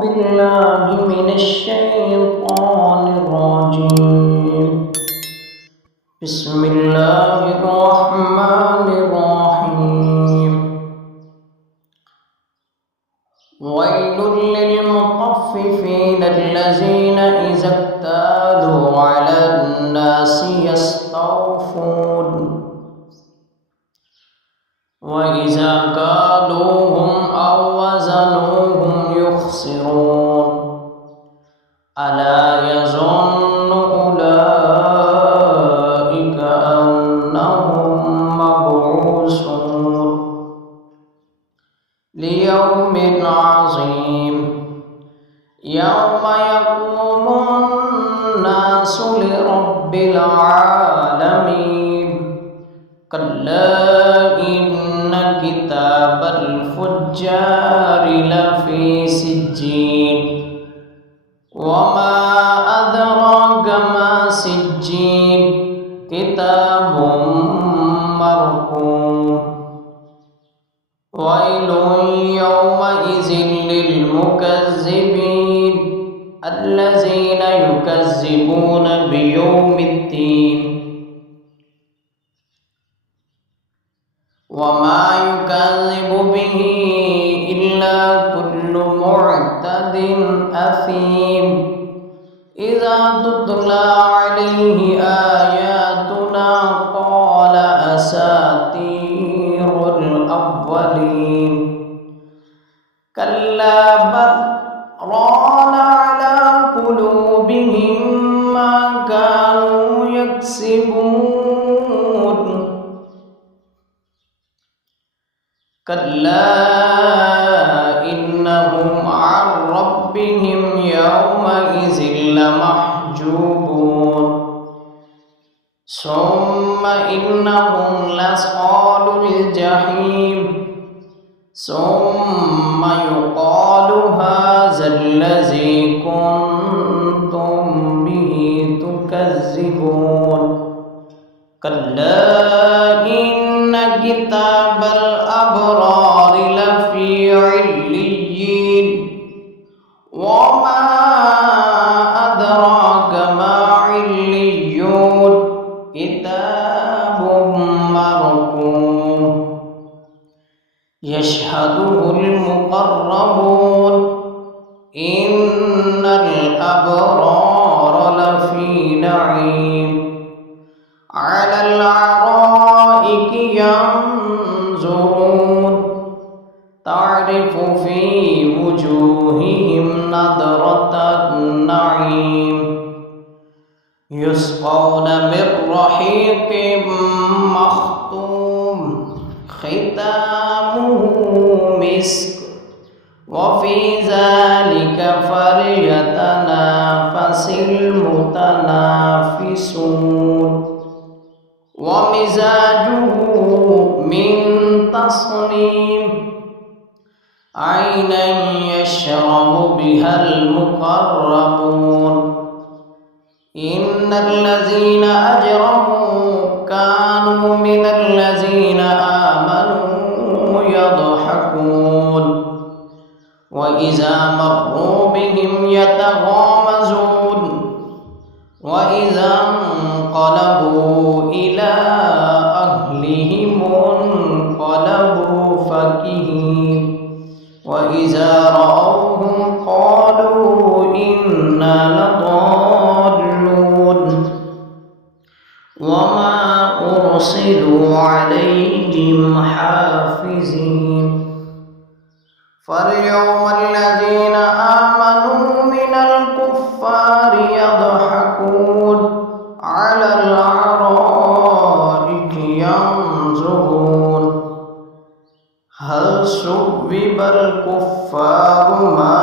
بالله من الشيطان الرجيم. بسم الله الرحمن الرحيم. ويل للمطففين الذين إذا اكتالوا على الناس يستوفون وإذا كالوهم أو وزنوهم يخسرون ألا يظن أولئك أنهم مبعوثون ليوم عظيم يوم يقوم الناس لرب العالمين. كلا إن كتاب الفجار لفي سجين وما أدراك ما سجين كتاب مرقوم. ويل يومئذ للمكذبين الذين يكذبون بيوم الدين وما يكذب به إلا كل معتد أثيم إذا تتلى عليه آياتنا قال أساطير الأولين. كلا بل ران على قلوبهم ما كانوا يكسبون. كلا إنهم عن ربهم يومئذ لمحجوبون ثم إنهم لصال الجحيم ثم يقال هذا الذي كنتم به تكذبون. كلا إن كتاب الأبرار لفي عليين وما أدراك ما عليون كتاب مرقوم يشهده المقربون إن الأبرار لفي نعيم على الأرائك ينظرون تعرف في وجوههم نضرة النعيم يسقون من رحيق مختوم ختامه مسك وفي ذلك فليتنافس المتنافسون. ومزاجه من تصنيم عينا يشرب بها المقربون. إن الذين أجرموا كانوا من الذين آمنوا يضحكون وإذا مروا بهم يتغامزون وإذا انقلبوا إلى أهلهم انقلبوا فكهين وإذا رأوهم قالوا إنا لضالون وما أرسلوا عليهم حافظين. فاليوم الذين آمنوا من الكفار يضحكون على الأرائك ينظرون هل ثوب الكفار ما